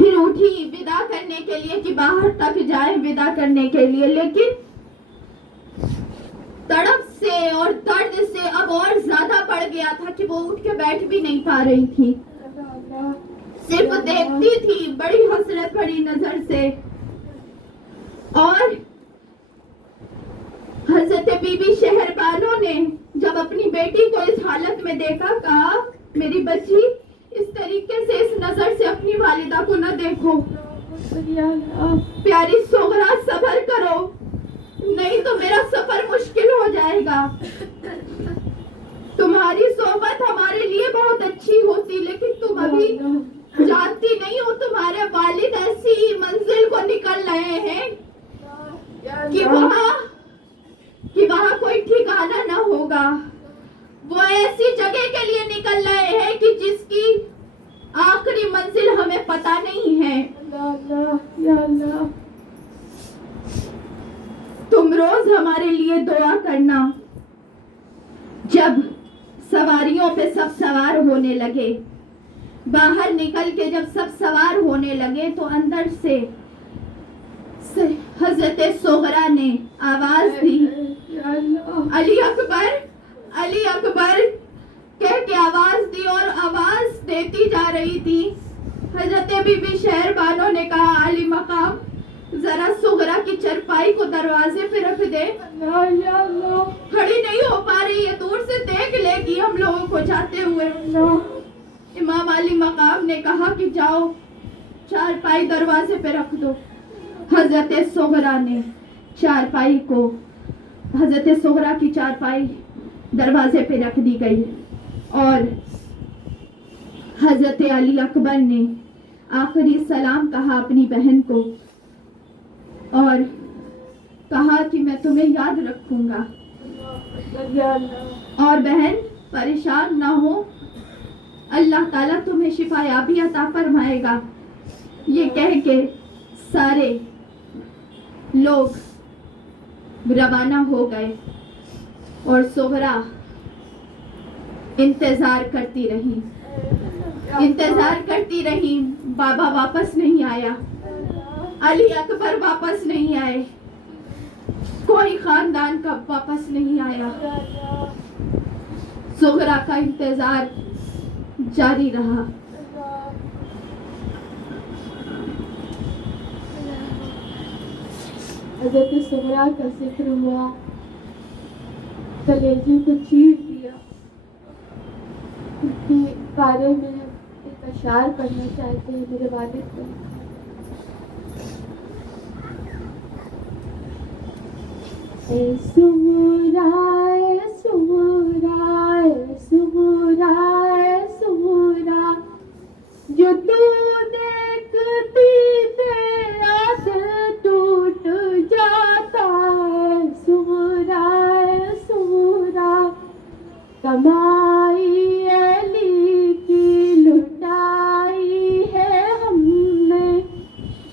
پھر اٹھی ودا کرنے کے لیے کہ باہر تک جائیں ودا کرنے کے لیے، لیکن تڑپ سے اور درد سے اب اور زیادہ بڑھ گیا تھا کہ وہ اٹھ کے بیٹھ بھی نہیں پا رہی تھی، صرف دیکھتی تھی بڑی حسرت بڑی نظر سے۔ اور حضرت بی بی شہر بانو نے جب اپنی بیٹی کو اس حالت میں دیکھا، کہا میری بچی اس طریقے سے اس نظر سے اپنی والدہ کو نہ دیکھو، پیاری سغرا صبر کرو، نہیں تو میرا سفر مشکل ہو جائے گا۔ تمہاری صحبت ہمارے لیے بہت اچھی ہوتی، لیکن تم ابھی جانتی نہیں ہو تمہارے والد ایسی منزل کو نکل رہے ہیں کہ وہاں کوئی ٹھکانہ نہ ہوگا، وہ ایسی جگہ کے لیے نکل رہے ہیں کہ جس کی آخری منزل ہمیں پتہ نہیں ہے۔ یا اللہ، تم روز ہمارے لیے دعا کرنا۔ جب سواریوں پہ سب سوار ہونے لگے، باہر نکل کے جب سب سوار ہونے لگے تو اندر سے حضرت صغرا نے آواز دی، علی اکبر علی اکبر کہہ کے آواز دی، اور آواز دیتی جا رہی تھی۔ حضرت بی بی شہر بانو نے کہا علی مقام ذرا صغرا کی چرپائی کو دروازے پہ رکھ دے، کھڑی نہیں ہو پا رہی ہے، دور سے دیکھ لے گی ہم لوگوں کو جاتے ہوئے۔ امام علی مقام نے کہا کہ جاؤ چارپائی دروازے پہ رکھ دو۔ حضرت صغرا نے چارپائی کو، حضرت صغرا کی چارپائی دروازے پہ رکھ دی گئی، اور حضرت علی اکبر نے آخری سلام کہا اپنی بہن کو، اور کہا کہ میں تمہیں یاد رکھوں گا، اور بہن پریشان نہ ہو، اللہ تعالیٰ تمہیں شفا یابی عطا فرمائے گا۔ یہ کہہ کے سارے لوگ روانہ ہو گئے، اور صغرا انتظار کرتی رہی، بابا واپس نہیں آیا، علی اکبر واپس نہیں آئے، کوئی خاندان کا واپس نہیں آیا۔ صغرا کا انتظار جاری رہا۔ حضرت صغرا کا ذکر ہوا، کلیجے کو چیر دیا۔ ان کے بارے میں ایک اشعار پڑھنا چاہتے ہیں میرے والد کو۔ اے صغرا اے صغرا اے صغرا اے صغرا، جو تو دیکھتی تیرا دل ٹوٹ جاتا ہے، صغرا اے صغرا، کمائی علی کی لٹائی ہے ہم نے،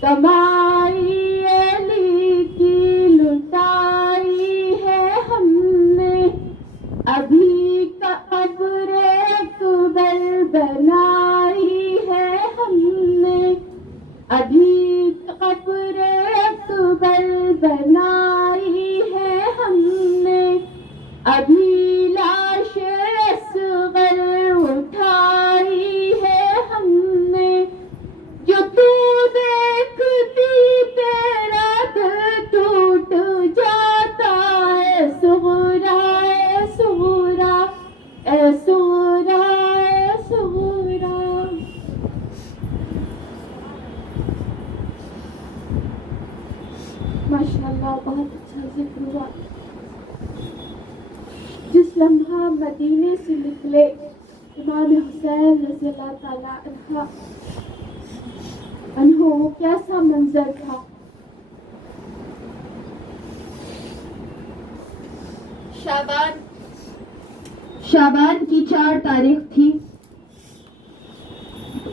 کمائی علی کی لٹائی ہے ہم نے، ابھی قبر اکبر بنائی ہے ہم نے، ابھی قبر اکبر بنائی ہے ہم نے، ابھی لاش اصغر اٹھائی ہے ہم نے، جو تو دیکھتی تیرا دل ٹوٹ جاتا ہے، صغرا اے صغرا اے صغرا اے صغرا۔ ماشاءاللہ بہت اچھا ذکر ہوا۔ جس لمحہ مدینے سے نکلے امام حسین رضی اللہ تعالیٰ عنہ، کیسا منظر تھا۔ شعبان کی 4 تاریخ تھی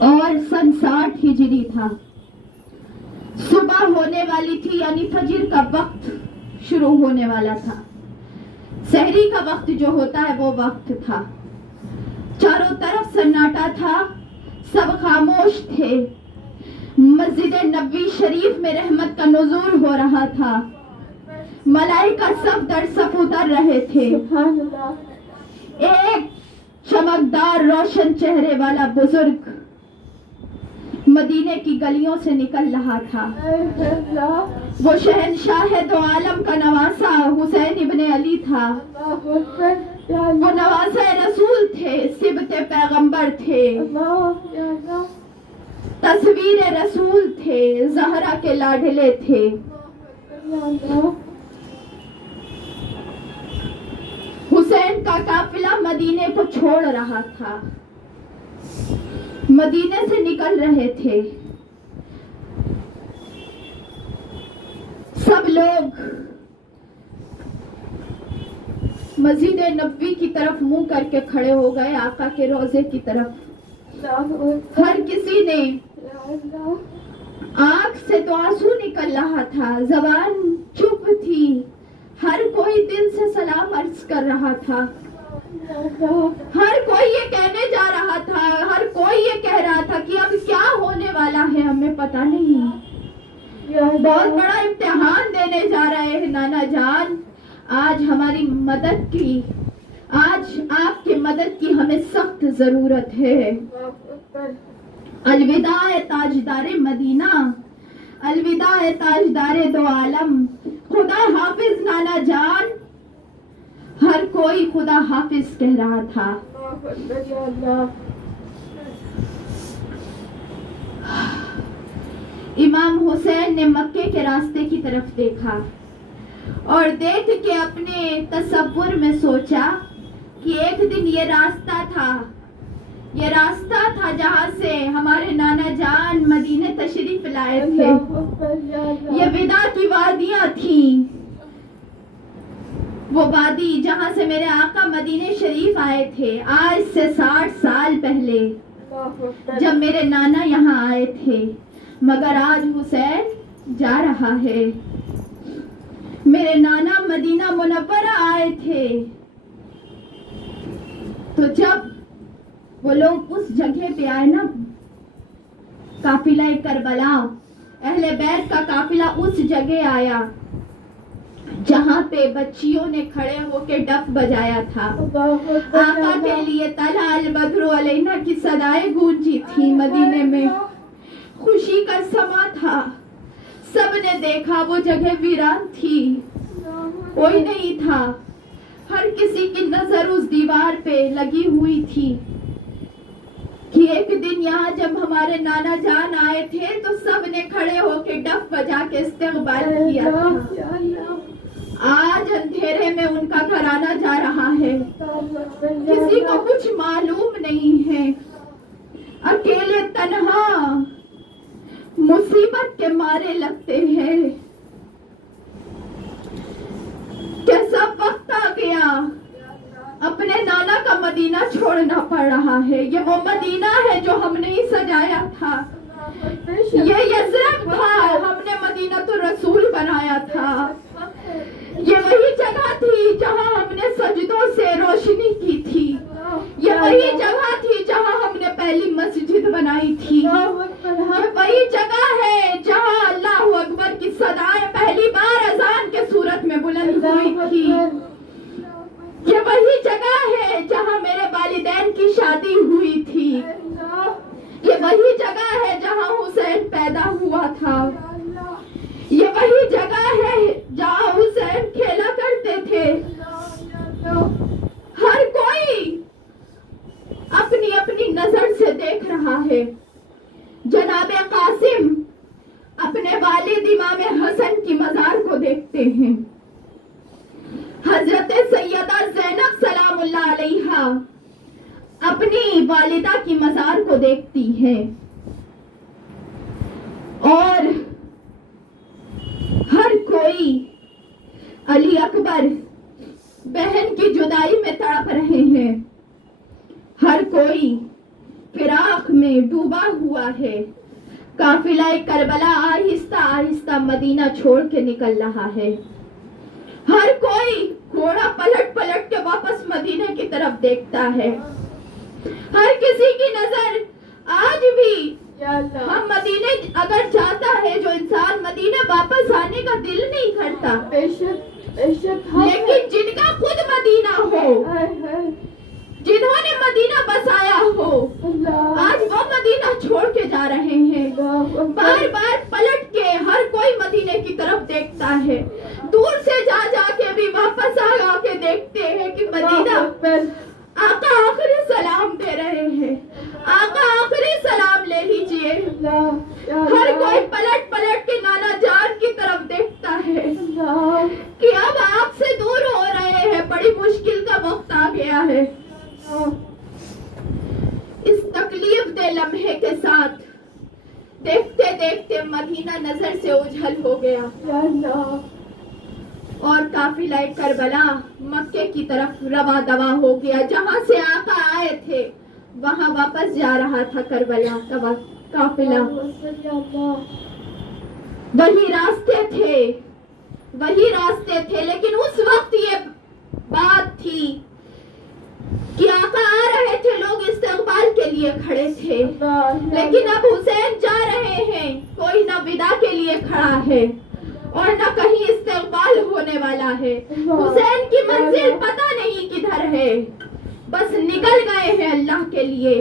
اور سن 60 ہجری تھا، صبح ہونے والی تھی، یعنی فجر کا وقت شروع ہونے والا تھا، سحری کا وقت جو ہوتا ہے وہ وقت تھا، چاروں طرف سناٹا تھا، سب خاموش تھے، مسجد نبوی شریف میں رحمت کا نزول ہو رہا تھا. ملائکہ صف در صف اتر رہے تھے. سبحان اللہ. ایک چمکدار روشن چہرے والا بزرگ مدینے کی گلیوں سے نکل رہا تھا. وہ شہنشاہ دو عالم کا نواسا حسین ابن علی تھا. وہ نواسہ رسول تھے, صبت پیغمبر تھے, تصویر رسول تھے, زہرا کے لاڈلے تھے. حسین کا قافلہ مدینے کو چھوڑ رہا تھا, مدینے سے نکل رہے تھے. سب لوگ مسجد نبوی کی طرف منہ کر کے کھڑے ہو گئے, آقا کے روضے کی طرف. ہر کسی نے آنکھ سے تو آنسو نکل رہا تھا, زبان چپ تھی, ہر کوئی دل سے سلام عرض کر رہا تھا. ہر کوئی یہ کہنے جا رہا تھا, ہر کوئی یہ کہہ رہا تھا کہ اب کیا ہونے والا ہے ہمیں پتہ نہیں. بہت بڑا امتحان دینے جا رہے ہیں نانا جان. آج ہماری مدد کی, آج آپ کی مدد کی ہمیں سخت ضرورت ہے. الوداع تاجدار مدینہ, الوداع تاجدار دو عالم, خدا حافظ نانا جان. ہر کوئی خدا حافظ کہہ رہا تھا. امام حسین نے مکے کے راستے کی طرف دیکھا اور دیکھ کے اپنے تصور میں سوچا کہ ایک دن یہ راستہ تھا جہاں سے ہمارے نانا جان مدینے تشریف لائے تھے. یہ وداع کی وادیاں تھیں, وہ وادی جہاں سے میرے آقا مدینے شریف آئے تھے آج سے 60 سال پہلے, جب میرے نانا یہاں آئے تھے. مگر آج حسین جا رہا ہے. میرے نانا مدینہ منورہ آئے تھے, تو جب وہ لوگ اس جگہ پہ آئے نا, قافلہ کربلا, اہل بیت کا قافلہ اس جگہ آیا جہاں پہ بچیوں نے کھڑے ہو کے ڈف بجایا تھا. آقا کے لیے طلع البدر علینا کی صدائیں گونجی تھی مدینے میں. خوشی کا سما تھا, سب نے دیکھا وہ جگہ ویران تھی, کوئی نہیں تھا. ہر کسی کی نظر اس دیوار پہ لگی ہوئی تھی کہ ایک دن یہاں جب ہمارے نانا جان آئے تھے تو سب نے کھڑے ہو کے ڈف بجا کے استقبال کیا تھا. آج اندھیرے میں ان کا گھرانہ جا رہا ہے, کسی کو کچھ معلوم نہیں ہے. اکیلے تنہا مصیبت کے مارے لگتے ہیں. کیسا وقت آ گیا, اپنے نانا کا مدینہ چھوڑنا پڑ رہا ہے. یہ وہ مدینہ ہے جو ہم نے ہی سجایا تھا, یہ یثرب تھا, ہم نے مدینہ تو رسول بنایا تھا. یہ وہی جگہ تھی جہاں ہم نے سجدوں سے روشنی کی تھی. یہ وہی جگہ تھی جہاں ہم نے پہلی مسجد بنائی تھی. یہ وہی جگہ ہے جہاں اللہ اکبر کی صدائیں پہلی بار اذان کے صورت میں بلند ہوئی تھی. یہ وہی جگہ ہے جہاں میرے والدین کی شادی ہوئی تھی. یہ وہی جگہ ہے جہاں حسین پیدا ہوا تھا. یہ وہی جگہ ہے جہاں حسین کھیلا کرتے تھے. ہر کوئی اپنی اپنی نظر سے دیکھ رہا ہے. جناب قاسم اپنے والد امام حسن کی مزار کو دیکھتے ہیں. حضرت سیدہ زینب سلام اللہ علیہا اپنی والدہ کی مزار کو دیکھتی ہے, اور ہر کوئی علی اکبر بہن کی جدائی میں تڑپ رہے ہیں. ہر کوئی فراق میں ڈوبا ہوا ہے. قافلہ کربلا آہستہ آہستہ مدینہ چھوڑ کے نکل رہا ہے. ہر کوئی گھوڑا پلٹ پلٹ کے واپس مدینہ کی طرف دیکھتا ہے. ہر کسی کی نظر آج بھی یا اللہ ہم مدینے اگر جاتا ہے جو انسان مدینہ واپس آنے کا دل نہیں کرتا، بے شک لیکن جن کا خود مدینہ ہو، جنہوں نے مدینہ بسایا ہو، اللہ آج وہ مدینہ چھوڑ کے جا رہے ہیں۔ بار بار پلٹ کے ہر کوئی مدینے کی طرف دیکھتا ہے، دور سے جا جا کے بھی واپس آ کے دیکھتے ہیں کہ مدینہ آقا آخری سلام دے رہے ہیں، آقا آخری سلام لے لیجئے۔ ہر کوئی پلٹ پلٹ کے نانا جان کی طرف دیکھتا ہے کہ اب آپ سے دور ہو رہے ہیں، بڑی مشکل کا وقت آ گیا ہے۔ اس تکلیف دہ لمحے کے ساتھ دیکھتے دیکھتے مدینہ نظر سے اوجھل ہو گیا اور قافلہ کربلا مکے کی طرف رواں دواں ہو گیا۔ جہاں سے آقا آئے تھے وہاں واپس جا رہا تھا کربلا کا قافلہ۔ وہی راستے تھے لیکن اس وقت یہ بات تھی کہ آقا آ رہے تھے، لوگ استقبال کے لیے کھڑے تھے، لیکن اب حسین جا رہے ہیں، کوئی نہ ودا کے لیے کھڑا ہے اور نہ کہیں استقبال ہونے والا ہے۔ حسین کی منزل پتہ نہیں کدھر ہے، بس نکل گئے ہیں اللہ کے لیے۔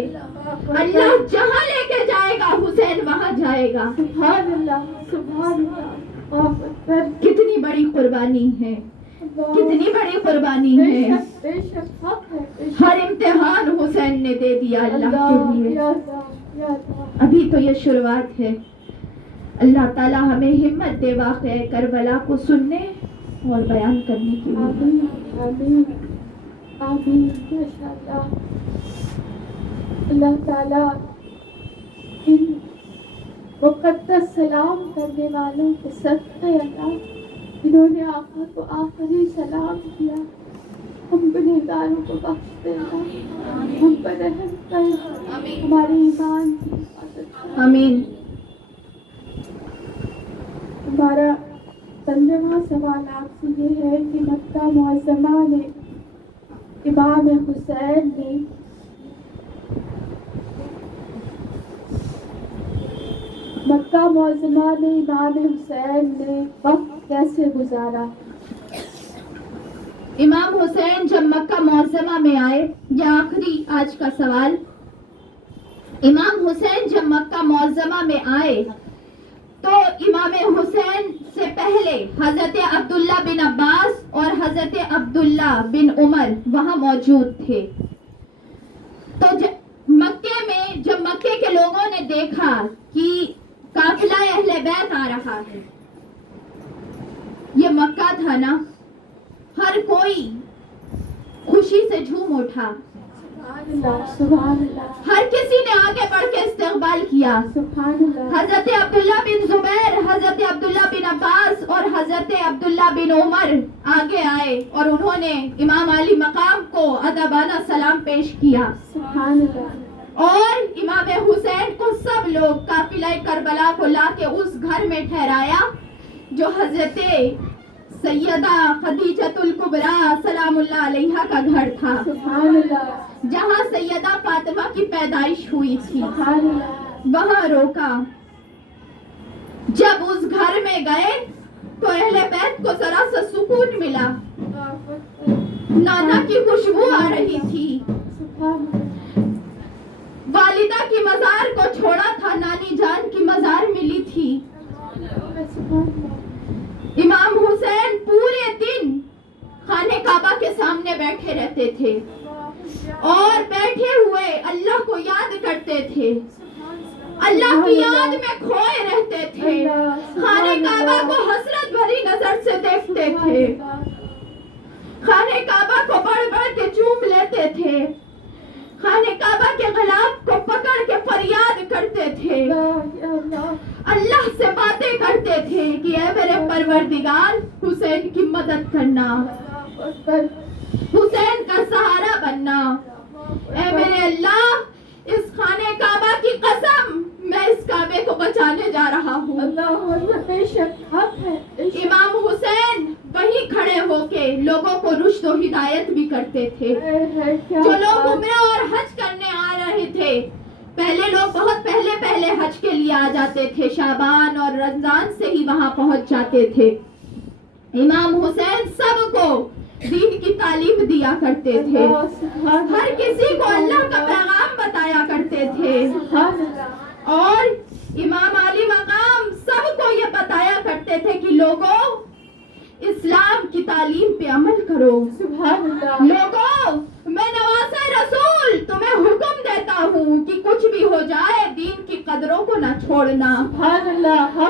اللہ جہاں لے کے جائے گا حسین وہاں جائے گا۔ سبحان اللہ سبحان اللہ، کتنی بڑی قربانی ہے، کتنی بڑی قربانی ہے۔ بے شک حق ہے، ہر امتحان حسین نے دے دیا اللہ کے لیے۔ یا اللہ ابھی تو یہ شروعات ہے۔ اللہ تعالیٰ ہمیں ہمت دے واقعہ کربلا کو سننے اور بیان کرنے کی۔ آمین آمین آمین ماشاءاللہ۔ اللہ تعالیٰ ان مقدس سلام کرنے والوں کے صدقے اللہ جنہوں نے آقا کو آخری سلام کیا، ہم گنہگاروں کو بخش دینا، ہم پر رحم کر، ہمارے ایمان کی حفاظت کر۔ آمین۔ ہمارا 15واں سوال آپ سے یہ ہے کہ مکہ معظمہ میں امام حسین نے وقت کیسے گزارا؟ امام حسین جب مکہ معظمہ میں آئے، یہ آخری آج کا سوال، امام حسین جب مکہ معظمہ میں آئے تو امام حسین سے پہلے حضرت عبداللہ بن عباس اور حضرت عبداللہ بن عمر وہاں موجود تھے۔ تو جب مکے کے لوگوں نے دیکھا کہ قافلہ اہل بیت آ رہا ہے، یہ مکہ تھا نا، ہر کوئی خوشی سے جھوم اٹھا، سبحان اللہ، ہر کسی نے آگے بڑھ کے استقبال کیا۔ سبحان اللہ، حضرت عبداللہ بن زبیر، حضرت عبداللہ بن عباس اور حضرت عبداللہ بن عمر آگے آئے اور انہوں نے امام علی مقام کو ادبانہ سلام پیش کیا، سبحان اللہ، اور امام حسین کو سب لوگ قافلہ کربلا کو لا کے اس گھر میں ٹھہرایا جو حضرت سیدہ خدیجۃ الکبریٰ سلام اللہ علیہا کا گھر تھا، سبحان اللہ، جہاں سیدہ فاطمہ کی پیدائش ہوئی تھی، سبحان اللہ، وہاں روکا۔ جب اس گھر میں گئے تو اہل بیت کو ذرا سا سکون ملا، نانا کی خوشبو آ رہی تھی، سبحان اللہ، والدہ کی مزار کو چھوڑا تھا، نانی جان کی مزار ملی تھی۔ سبحان اللہ، امام حسین پورے دن خانہ کعبہ کے سامنے بیٹھے رہتے تھے اور بیٹھے ہوئے اللہ کو یاد کرتے تھے، اللہ کی یاد میں کھوئے رہتے تھے، خانہ کعبہ کو حسرت بھری نظر سے دیکھتے تھے، خانہ کعبہ کو بڑھ بڑھ کے چوم لیتے تھے، خانہ کعبہ کے غلاف کو پکڑ کے فریاد کرتے تھے، اللہ سے باتیں کرتے تھے کہ اے میرے پروردگار حسین کی مدد کرنا، حسین کا سہارا بننا، اے میرے اللہ اس خانہ کعبہ کی قسم میں اس کعبے کو بچانے جا رہا ہوں۔ اللہ بے شک حق ہے، امام حسین وہیں کھڑے ہو کے لوگوں کو رشد و ہدایت بھی کرتے تھے۔ جو لوگ عمرہ اور حج کرنے آ رہے تھے، پہلے لوگ بہت پہلے حج تھے, شعبان اور رمضان سے ہی وہاں پہنچ جاتے تھے. امام حسین سب کو دین کی تعلیم دیا کرتے تھے, ہر کسی کو اللہ کا پیغام بتایا کرتے تھے, اور امام علی مقام سب کو یہ بتایا کرتے تھے کہ لوگوں اسلام کی تعلیم پہ عمل کرو. لوگوں میں نواسہ رسول تمہیں حکم دیتا ہوں کہ کچھ بھی ہو جائے دین کی قدروں کو نہ چھوڑنا.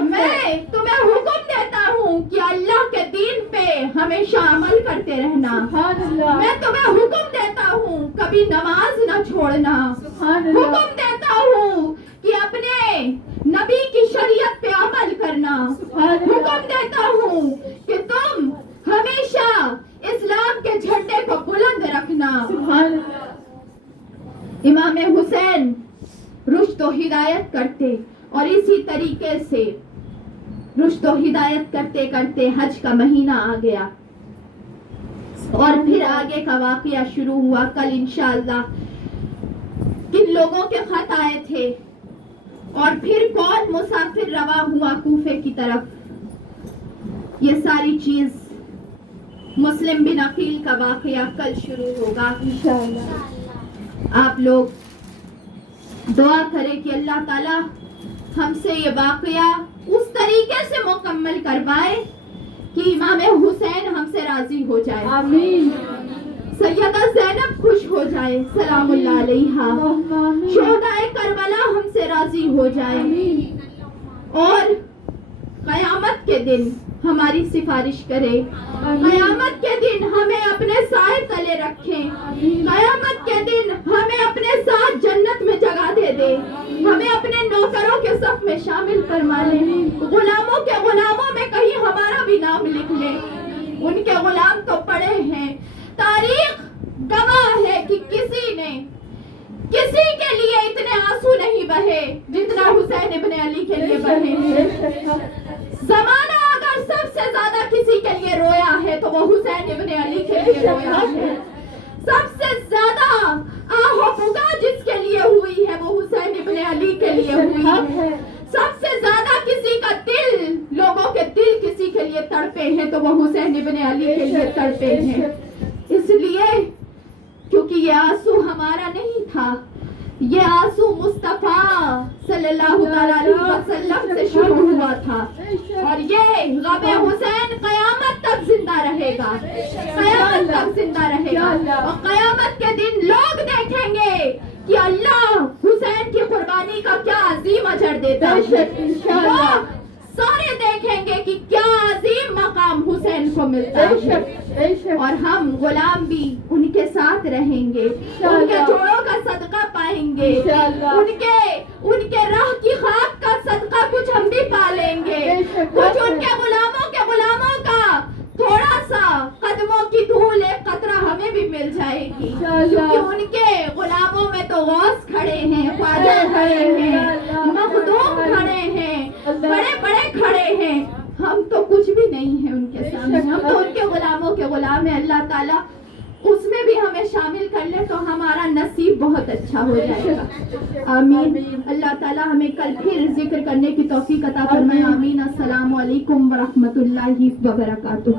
میں تمہیں حکم دیتا ہوں کہ اللہ کے دین پہ ہمیشہ عمل کرتے رہنا. میں تمہیں حکم دیتا ہوں کبھی نماز نہ چھوڑنا. حکم دیتا ہوں کہ اپنے نبی کی شریعت پہ عمل کرنا. حکم دیتا ہوں کہ تم ہمیشہ اسلام کے جھنڈے کو بلند رکھنا. امام حسین رشد و ہدایت کرتے, اور اسی طریقے سے رشد و ہدایت کرتے کرتے حج کا مہینہ آ گیا, اور پھر آگے کا واقعہ شروع ہوا. کل انشاءاللہ کن لوگوں کے خط آئے تھے, اور پھر کون مسافر رواں ہوا کوفے کی طرف, یہ ساری چیز مسلم بن عقیل کا واقعہ کل شروع ہوگا انشاءاللہ. آپ لوگ دعا کریں کہ اللہ تعالی ہم سے یہ واقعہ اس طریقے سے مکمل کروائے کہ امام حسین ہم سے راضی ہو جائے. آمین. سیدہ زینب خوش ہو جائے سلام اللہ علیہا. شہداء کربلا ہم سے راضی ہو جائے, اور قیامت کے دن ہماری سفارش کرے. قیامت کے دن ہمیں اپنے سائے تلے رکھیں. قیامت کے دن ہمیں اپنے ساتھ جنت میں جگہ دے دے. ہمیں اپنے نوکروں کے صف میں شامل فرما لے. غلاموں کے غلاموں میں کہیں ہمارا بھی نام لکھ لے. ان کے غلام تو پڑے ہیں. تاریخ گواہ ہے کہ کسی کے لیے اتنے آنسو نہیں بہے جتنا حسین ابن علی کے لیے بہے ہیں. زمانہ اگر سب سے زیادہ کسی کے لیے رویا ہے تو وہ حسین ابن علی کے لیے رویا ہے. سب سے زیادہ آہ و بکا جس کے لیے ہوئی ہے وہ حسین ابن علی کے لیے ہوئی ہے. سب سے زیادہ کسی کا دل, لوگوں کے دل کسی کے لیے تڑپے ہیں تو وہ حسین ابن علی کے لیے تڑپے ہیں. اس لیے کیونکہ یہ آنسو ہمارا نہیں تھا, یہ آنسو مصطفیٰ صلی اللہ علیہ وسلم سے شروع ہوا تھا, اور یہ غم حسین قیامت تک زندہ رہے گا. قیامت تک زندہ رہے گا, اور قیامت کے دن لوگ دیکھیں گے کہ اللہ حسین کی قربانی کا کیا عظیم اجر دیتا ہے. لوگ سارے دیکھیں گے کہ کیا عظیم مقام حسین کو ملتا ہے, اور ہم غلام بھی ان کے ساتھ رہیں گے, ان کے جوڑوں کا صدقہ پائیں گے, ان کے راہ کی خاک کا صدقہ کچھ ہم بھی پا لیں گے. کچھ ان کے غلاموں کا تھوڑا سا قدموں کی دھول ایک قطرہ ہمیں بھی مل جائے گی, کیونکہ ان کے غلاموں میں تو غوث کھڑے ہیں, خواجہ کھڑے ہیں, مخدوم کھڑے ہیں, بڑے بڑے کھڑے ہیں. ہم تو کچھ بھی نہیں ہیں ان کے سامنے, ہم تو ان کے غلاموں کے غلام ہیں. اللہ تعالیٰ اس میں بھی ہمیں شامل کر لے تو ہمارا نصیب بہت اچھا ہو جائے گا. آمین. اللہ تعالیٰ ہمیں کل پھر ذکر کرنے کی توفیق عطا فرمائے. آمین. السلام علیکم ورحمۃ اللہ وبرکاتہ.